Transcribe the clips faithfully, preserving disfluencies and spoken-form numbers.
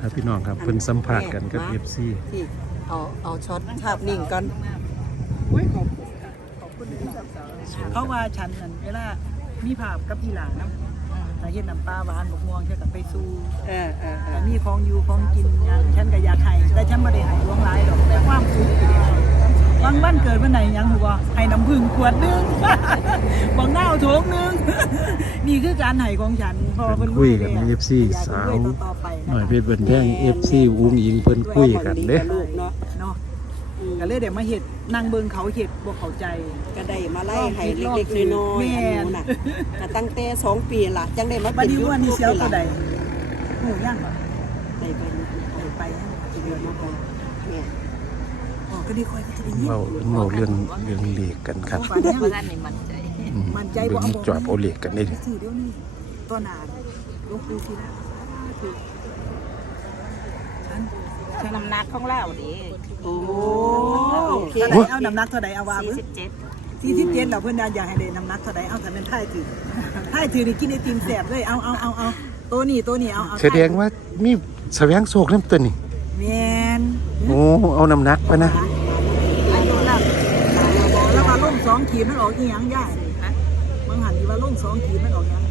ครับพี่น้องครับเพิ่นสัมภาษณ์กันกับ เอฟ ซีที่เอาเอาช็อตภาพนิ่งก่อนโอ้ยขอบคุณค่ะขอบคุณที่สาวๆเขาว่าฉันนั่นเวลามีภาพกับอีหลานนะแต่เห็นน้ำปลาหวานบกม่วงเชื่อกับไปสู่เออเออเอแต่อมีของอยู่ของกินอย่างฉันก็อยากให้แต่ฉันไม่ได้ให้หลวงหลายดอกแต่ความสุขก็ได้ให้บางวันเกิดวันไหนยังหัวให้น้ำผึ้งขวดหนึง บางหน้าโถงหนึง นี่คือการให้ของฉันพอเพิ่เพิ่นนคุยกับรวเอแล้วฟ ซีอยากสาวรวยต่อๆไปนะหน่อยคะเพชรเบิ่นแท่ง เอฟ ซี อุ้งอิงเพิ่นคุยกันเด้ลูกเนาะเนาะก็เลยเดี๋ยวมาเห็ดนั่งเบิ่งเขาเห็ดบ่เข้าใจก็ได้มาไล่ให้เล็กๆน้อยๆอันนู้นน่ะก็ตั้งแต่สองปีล่ะจังได้มาบัดเป็นนี้ยูว่าทูนี่บเสียวตัวใดหูย่างบ่ได้ไปไปไปจะเดือนมาพอเนี่ยอ๋อก็ดีคอยก็จะได้ยินเว้าเว้าเรื่องเรื่องเลขกันครับฝันยังท่านนี่มั่นใจอืมมั่นใจเบิ่ว่าง เอาจอบเอาเลขกันนี่ถือเดี๋ยวนี้ตัวหนาหลวงปู่ศิลาถือฉันฉันน้ำหนักของเราดิโอ้โอเคเท่าใดเอาน้ำหนักเท่าใดเอาว่าสี่เบิ่งสิบเจ็ดสี่สิบเจ็ดเราเพิ่นอยากให้ได้น้ำหนักเท่าใดเอาแต่เป็นท่ายถือท่ายถือนี่กินไอติมแซ่บเลยเอาเอาเอาเอาตัวนี้ตัวนี้เอาเอาแสดงว่ามีแสวงโชคนำตัวนี่แม่นโอ้เอาน้ำหนักไปนะอายุแล้วแล้วว่าล่มสองขีดมันออกอีหยังย่ายบางหันที่ว่าล่มสองขีดมันออกหยัง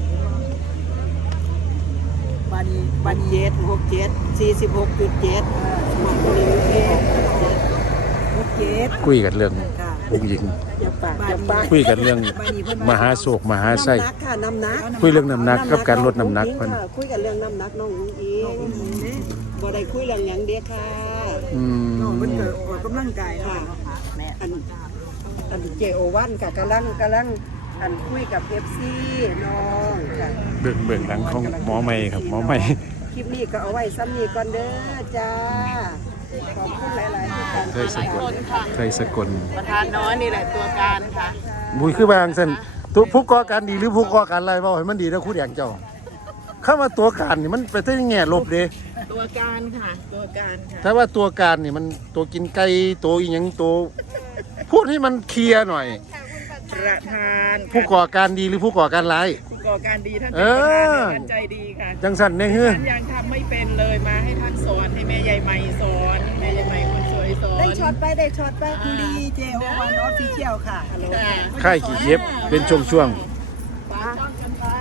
บานี้บาบันนี้เจ็ดหกเจ็ดสี่สิบหกจุดเจ็ดหมดเลยโอเคหกเจ็ดคุยกันเรื่องค่ะอุ้งอิงอย่าปากอย่าปากคุยกันเรื่องมหาโศกมหาไส้น้ำหนักค่ะน้ำหนักคุยเรื่องน้ำหนักกับการลดน้ำหนักเพิ่เพิ่นคุยกันเรื่องน้ำหนักน้องอุ้งอิงบ่ได้คุยเรื่องหยังเด้อค่ะอืมน้องมันเกิดออกกำลังกายค่ะแม่อันอันเจโอวันค่ะกำลังกำลังอันคุยกับ เอฟ ซี น้องค่ะเบื้องเบื้องหลังของหมอใหม่ครับหมอใหม่คลิปนี้ก็เอาไว้ซ้ำนี้ก่อนเด้อจ้าขอบคุณหลายๆที่กันเคยสกลเคยสกลประธานน้อยนี่แหละตัวการค่ะบุยคือบางเส้นตัวผู้ก่อการดีหรือผู้ก่อการอะไรบ่ให้มันดีแล้วคู่แดงเจ้าเข้ามาตัวการนี่มันไปได้แง่ลบเด้ตัวการค่ะ ตัวการค่ะถ้าว่าตัวการนี่มันตัวกินไก่ตัวอีหยังตัวพูดให้มันเคลียร์หน่อยประธานผู้ก่อการดีหรือผู้ก่อการร้ายผู้ก่อการดีท่านเอเป็นประธานอท่านใจดีค่ะจังสั่นในเฮือท่านยังทำไม่เป็นเลยมาให้ท่านสอนให้แม่ใหญ่ใหม่สอนแม่ใหญ่ใหม่คนสวยสอนได้ช็อตไปได้ช็อตไปคุณดีเจโอวันออฟฟิเชียลค่ะค่ะค่ายกี่เย็บเป็นช่วงช่วงฝากช่องกันไป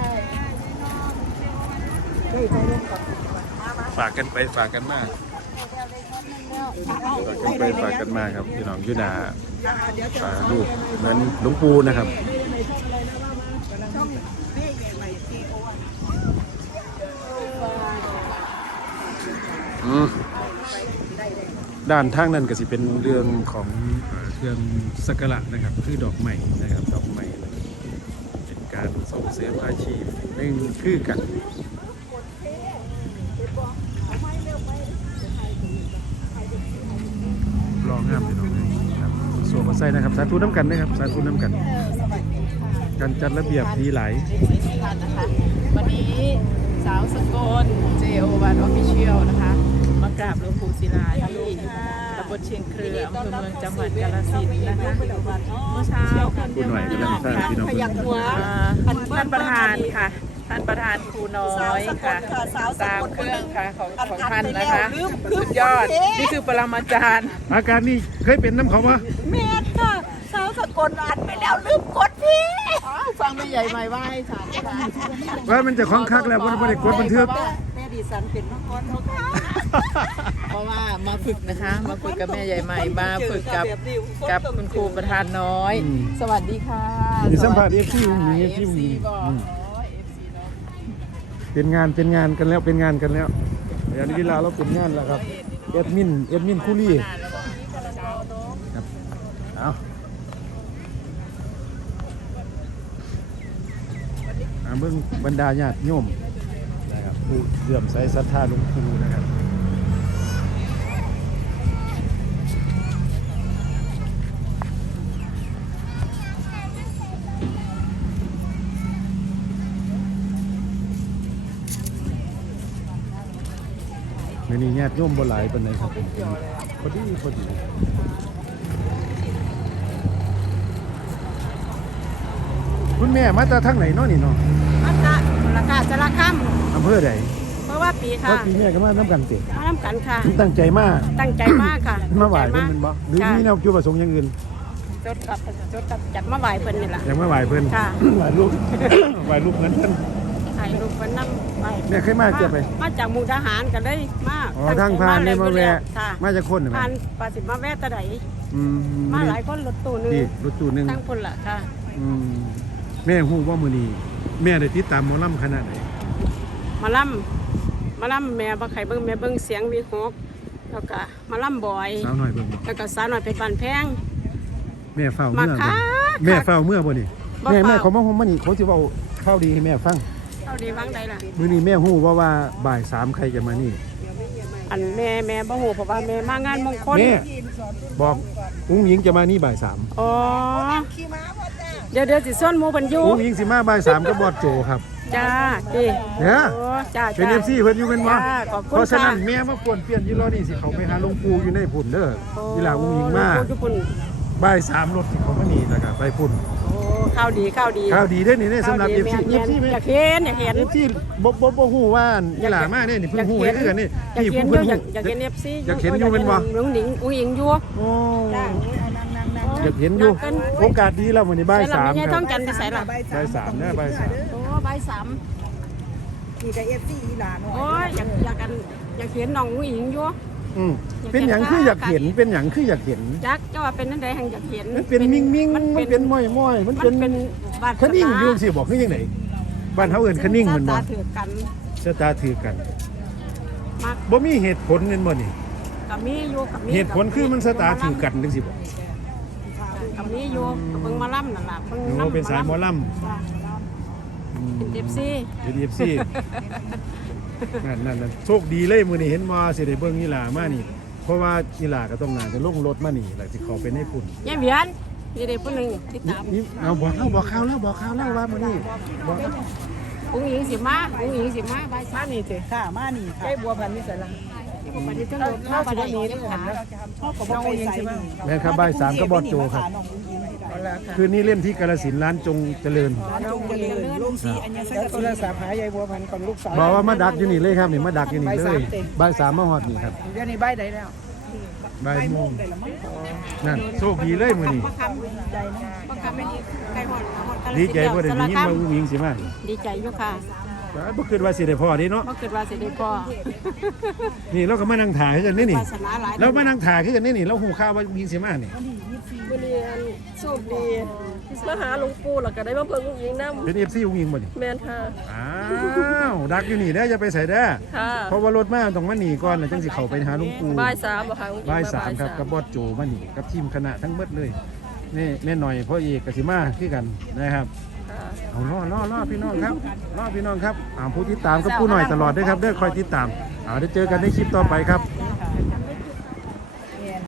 ๆฝากกันไปฝากกันมาฝากกันไปฝากกันมาครับพี่น้องยุนาฝากรูปเหมือนหลวงปู่นะครับอืมด้านทางนั้นก็สิเป็นเรื่องของเอ่อเครื่องสักการะนะครับคือดอกไม้นะครับดอกไม้เป็นการส่งเสริมอาชีพหนึ่งคือกันรองงามพี่น้องนะครับส่วนมาใส่นะครับสาธุน้ำกันนะครับสาธุน้ำกัน การจัดระเบียบดีหลายนะคะวันนี้สาวสกล เจ โอ วัน Official นะคะมากราบหลวงปู่ศิลาที่ตำบลเชียงเครืออำเภอเมืองจังหวัดกาฬสินธุ์นะคะเมื่อเช้าค่ะพูดหน่อยก็ได้ท่านพี่น้องพยักหัวอ่าท่านประธานค่ะท่านประธานครูน้อยค่ะตามเครื่องค่ะของของท่านนะคะสุดยอดนี่คือปรมาจารย์อาการนี่เคยเป็นน้ำเขาปะแม่ค่ะสาวสกลอัดไปแล้วลืมกดพี่ฟังไม่ใหญ่ไม่ไหวฉันค่ะว่ามันจะคล้องคักแล้วว่าไม่ได้กดบันทึกแม่ดิฉันเป็นมาก่อนเขาค่ะเพราะว่ามาฝึกนะคะ มาฝึกกับแม่ใหญ่ใหม่มาฝึกกับกับคุณครูประธานน้อย สวัสดีค่ะมีสัมภาษณ์เอฟซีมีเอฟซีเอฟมีซีบอกอ๋อเอฟซีเนาะเป็นงานเป็นงานกันแล้วเป็นงานกันแล้วอย่างนี้เวลาเราเป็นงานแล้วครับเอ็ดมินเอ็ดมินคุรี่ครับเอาอ่าเบิ่งบรรดาญาติโยมนะครับผู้เลื่อมใสศรัทธาหลวงปู่นะครับมื้อนี้ญาติโยมบ่หลายปานใดครับเป็นพอดีพอดีคุณแม่มาจากทางไหนเนาะนี่เนาะมันจะราคาจะราคาอำเภอใดเพราะว่าปีก็ค่ะปีแม่ก็มาน้ำกันติมาทำกันค่ะตั้งใจมากตั้งใจมากค่ะมาไหวเพิ่นเป็นบ่หรือค่ะมีแนวจุดประสงค์อย่างอื่นจดกับจดกับจัดมาไหวเพิ่นนี่แหละยังไม่ไหวเพิ่นค่ะไหวลูก ไหวลูกนั้นเพิ่นถ่ายรูปเพิ่นนำไหวแม่เคยมาเจอไปมาจากมุกดาหารกันเลยมาอ๋อทางผ่านเลยมาแวะค่ะมาจากคนน่ะแม่ผ่านปาสิมาแวะตะไดอืมมาหลายคนรถตู้หนึงนี่รถตู้หนึงทั้งคนละค่ะอืมแม่ฮู้ว่ามื้อนี้แม่ได้ติดตามหมอลำขนาดไหนมาล่ำมาล่ำแม่บ่ใครเบิ่งแม่เบิ่งเสียงวีหกแล้วก็มาล่ำบ่อยสาวหน่อยเบิ่งบ่แล้วก็สาวน้อยเพชรบ้านแพงแม่เฝ้ามาเมื่อค่ะบ่แม่เฝ้าเมื่อบ่นี่บ่แม่แม่เฝ้าเขามาฮ้มมานี่เขาสิเว้าข่าวดีให้แม่ฟังเอาดีวางใดล่ะมื้อนี้แม่ฮู้ว่าว่าบ่ายสามใครจะมานี่อันแม่แม่บ่ฮู้เพราะว่าแม่มางานมงคลแม่บอกอุ้งหญิงจะมานี่บ่ายสามอ๋อเดี๋ยวเดี๋ยวสิส่วนหมู่เพิ่นอยู่อุ้งหญิงสิมาบ่ายสามก็บอดโจครับจ้าดิเนี่ยโอ้จ้าเป็นจ้าเอฟซีเพิ่นอยู่เป็นบ่จ้าขอบคุณเพราะฉะนั้นค่ะแม่มาควรเปลี่ยนยี่ล้อนี่สิเขาไปหาหลวงปู่อยู่ในพุ่นเด้อยีหลาอุ้งหญิงมาโอ้ญี่ปุ่นบ่ายสามรถสิเขามานี่แล้วก็ไปพุ่นโอ้ข้าวดีข้าวดีข่าวดีเด้อนี่เด้อสำหรับข้าวเอดีฟซีแม่เอฟซีแม่แม่อยากเห็นอยากเห็นเอฟซีบ่บ่บ่ฮู้ว่ายีหลามาเด้นี่เพิ่งฮู้ได้คือกันนี่อยากนี่เห็นผู้อเพิ่ยู่นอยากอยากเห็น เอฟ ซีอยากเห็นอยู่เป็นบ่ลุงหนิงอุ้งอิงอยู่โอ้จ้าอยากเห็นอยู่โอกาสดีแล้วมื้อนี้บ่ายใส่ละสามมีคต้รัอบ งกันไปใส่ละบ่ายสามเด้อบ่ายสามโอ้ใบสามนี่ก็เอฟซีอีหลานโอ้ยอยากอยากกันอยากเห็นน้องอุ้งอิงอยู่อืมเป็นหยังคืออยากเห็นเป็นหยังคืออยากเห็นจักเจ้าว่าเป็นนั่นใดแห่งอยากเห็นมันเป็นมิ่งมิ่งๆมันเป็นม้อยม้อยๆมันมันเป็นเป็นบ้านคนิ่งอยู่สิบอกคือยังไงบ้านเฮาเอิ้นคนิ่งเหมือนบ่ตาถือกันชะตาถือกันมักบ่มีเหตุผลเงินบ่นี่กับมีอยู่กับมีเหตุผลคือมันชะตาถือกันจังซี่บ่กับมีอยู่กับเบิ่งหมาล่ำนั่นล่ะเบิ่งโอ้เป็นสายหมอลำจ้ะเป็นเอฟซีเป็น เอฟ ซี นั่นนั่นนั่นโชคดีเลยมื้อนี้เห็นว่าสิได้เบิ่งอีหลามานี่ เพราะว่าอีหลาก็ต้องน่าจะลงรถมานี่แล้วสิเข้าไปในพุ่นยายเบียนนี่เด็กผู้หนึงติดตามนี่เอาบอกเล่าบอกข่าวแล้วบอกข่าวแล้วว่ามื้อนี้บอกอุ้งอิงสิมาอุ้งอิงสิมาใบสามานี่เถอะค่ะมานี่ค่ะได้บัวพันธุ์นี่ใส่ละมปฏิทินรถมาบัดนี้เด้อค่ะพ่อกับน้องยิงใช่ไหมแม่นครับบ่ายสามก็บอดโจครับ คืนนี้เล่นที่กาฬสินธุ์ร้านจงเจริญน้องยิงลงสีอันนี้ใส่โทรศัพท์หายายบัวพันธุ์กับลูกสาวบอกว่ามาดักอยู่นี่เลยครับนี่มาดักอยู่นี่เลยบ่ายสามมาฮอดนี่ครับเดี๋ยวนี้ใบได้แล้วบ่ายโมงนั่นโชคดีเลยมื้อนี้บ่คำใจนะบ่คำไม่ดีไก่หอดหอดกาฬดีสินธุ์ใจบ่ได้ยินว่าอุ้งอิงสิมาดีใจอยู่ค่ะบ่คิดว่าสิได้พอเด้เนาะบ่คิดว่าสิได้พ่อนี่เราก็มานั่งถ่ายกันนี่นี่วาสนาหลายเรามานั่งถ่ายคือกันนี่นี่เราหูข่าวว่าอุ้งอิงสิมานี่มื้อนี้อันโชคดีมาหาหลวงปู่แล้วก็ได้มาเพิ่งลูกหญิงนำเป็น เอฟ ซี อุ้งอิงบ่นี่แม่นค่ะอ้าวดักอยู่นี่เด้ออย่าไปใส่เด้อค่ะเพราะว่ารถมาต้องมาหนีก่อนแล้วจังสิเข้าไปหาหลวงปู่บ่ายสามบ่ค่ะหลวงปู่บ่ายสามครับกับบอสโจมาหนีกับทีมคณะทั้งเบิดเลยนี่แม่หน่อยพ่อเอกกับสิมาคือกันนะครับค่ะเอาล่อล่อล่อพี่น้องครับล่อพี่น้องครับอ่าผู้ติดตามกับผู้หน่อยตลอดด้วยครับเด้อคอยติดตามเอาได้เจอกันในคลิปต่อไปครับ